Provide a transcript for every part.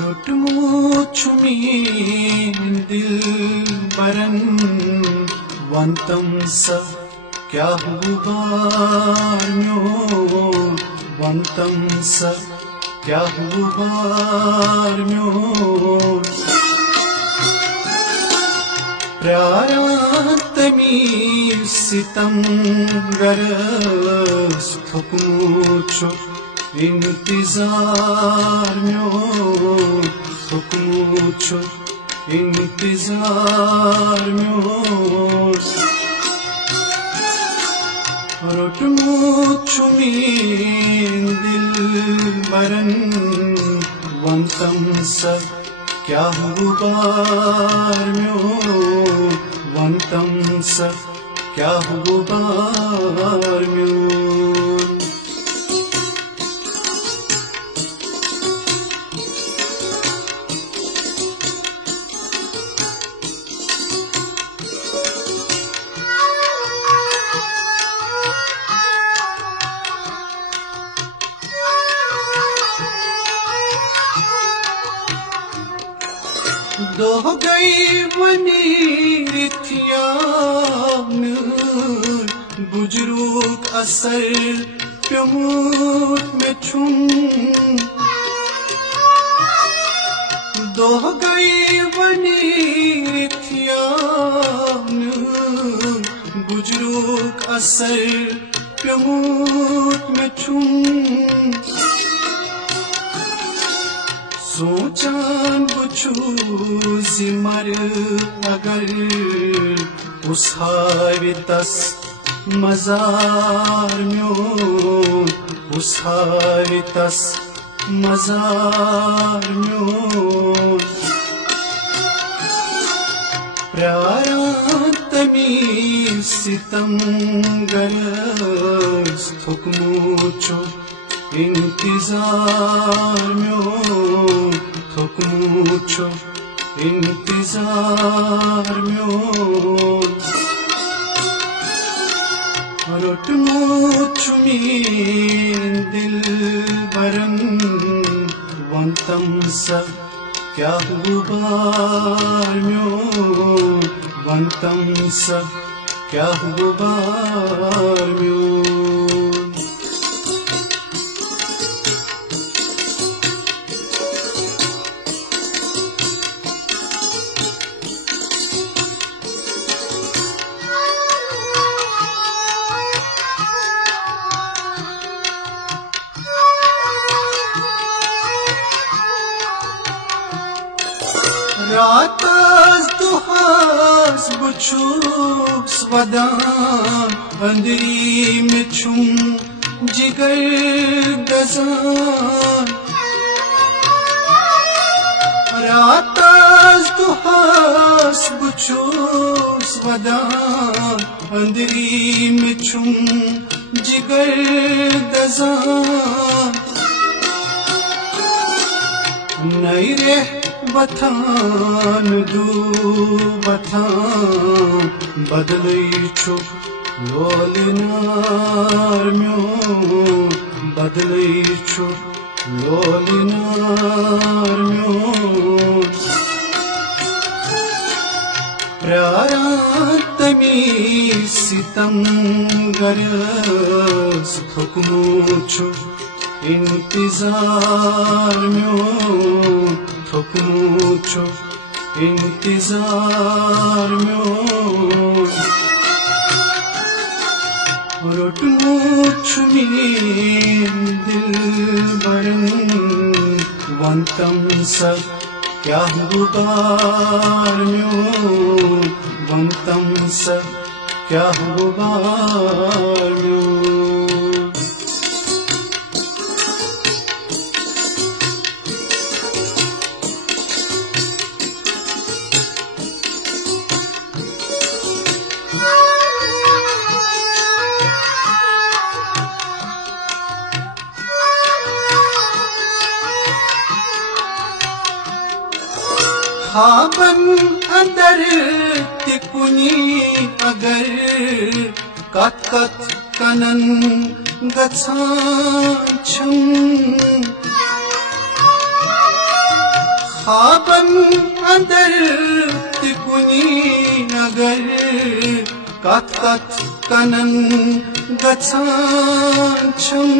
रुटमुचुमी दिल बरन वंतम स क्या हुबार म्यो वंतम स क्या हुबार म्यो प्रारातमी सितम गरस थुकमुचु इंतजार म्यो थुकमुचु इंतजार म्यो रुटमुचुमी दिल बरन वंतम स क्या हुबार म्यो वंतम स क्या हुबार म्यो दो गई वनी रिथियान बुजुर्ग असर प्यमूट में छुम दो गई वनी रिथियान बुजुर्ग असर प्यमूट में छुम सोचान बुझू जिमर अगर उस हावितस मजार म्यो उस हावितस मजार म्यो प्रारातमी सितम गरस थुकमुचु इंतजार म्यो थुकमुचु इंतजार म्यो रुटमुचुमी दिल बरन वंतम स क्या हुबार म्यो वंतम स क्या हुबार म्यो रातास दुहास बुछुस वदान अंदरी में छुम जिगर दजान रातास दुहास बुछुस वदान अंदरी में छुम जिगर दजान नहीं रे बथान दू बथान बदलई छु लोलिनार म्यो बदलई छु लोलिनार म्यो प्रारातमी सितम गरस थुकमुचु इंतजार म्यो थुकमुचु इंतजार म्यो रुटमुचुमी दिल बरन वंतम स क्या हुबार म्यो वंतम स क्या हुबार म्यो खाबन अंदर तिकुनी अगर कत कत कनन गच्छां ख्वाबन अंदर तिकुनी अगर कत कत कनन गछान छम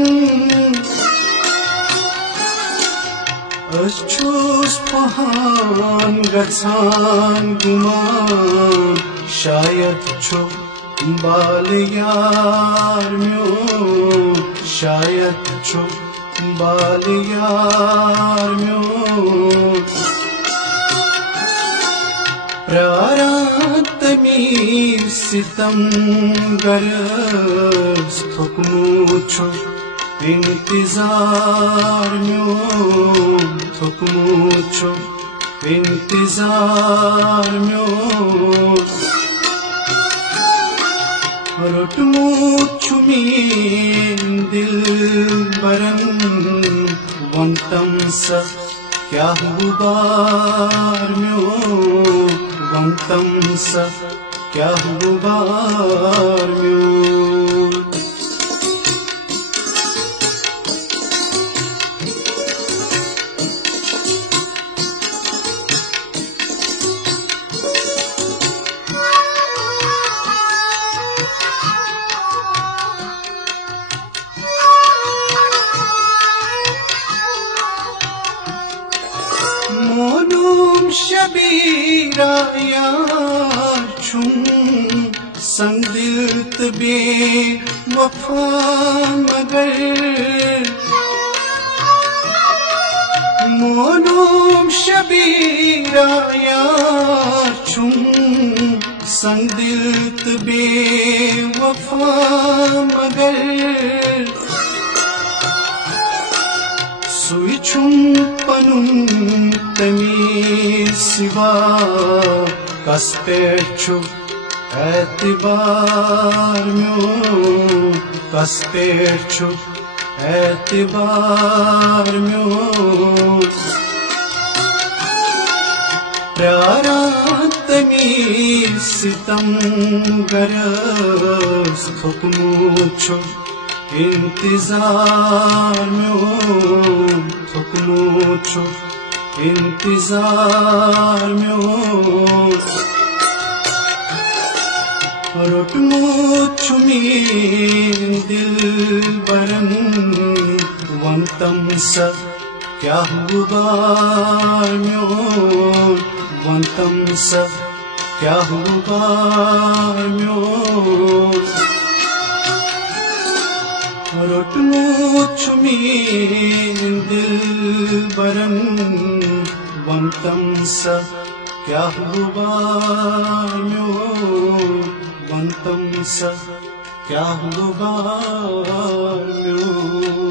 अछूस पहान गछान गुमान शायद छु बाल यार म्यो शायद छु बाल यार म्यो प्रारात मीर सितम गरज थुकमू छु इंतजार म्यो थुकमू छु इंतजार म्यो रोटमू छु मीन दिल बरन वंतम सा क्या गुबार म्यो वंतम सा क्या गुबार म्यो मोनूम शबीरा यार छुम संग दिल तबे वफा मगर मोनूम शबीरा यार छुम संग दिल तबे वफा मगर सुई छुम पनुम तमी सिवा कस पेट छु एतबार म्यो कस पेट छु एतबार म्यो प्रारात मीर सितम गरज थुकमू छु इंतजार म्यो थुकमू छु इंतजार म्यो रोटमू छु मीन दिल बरन वंतम सा क्या गुबार म्यो वंतम सा क्या गुबार म्यो रोटमू छु मीन दिल बरन वंतम सा क्या गुबार म्यो वंतम सा क्या गुबार म्यो।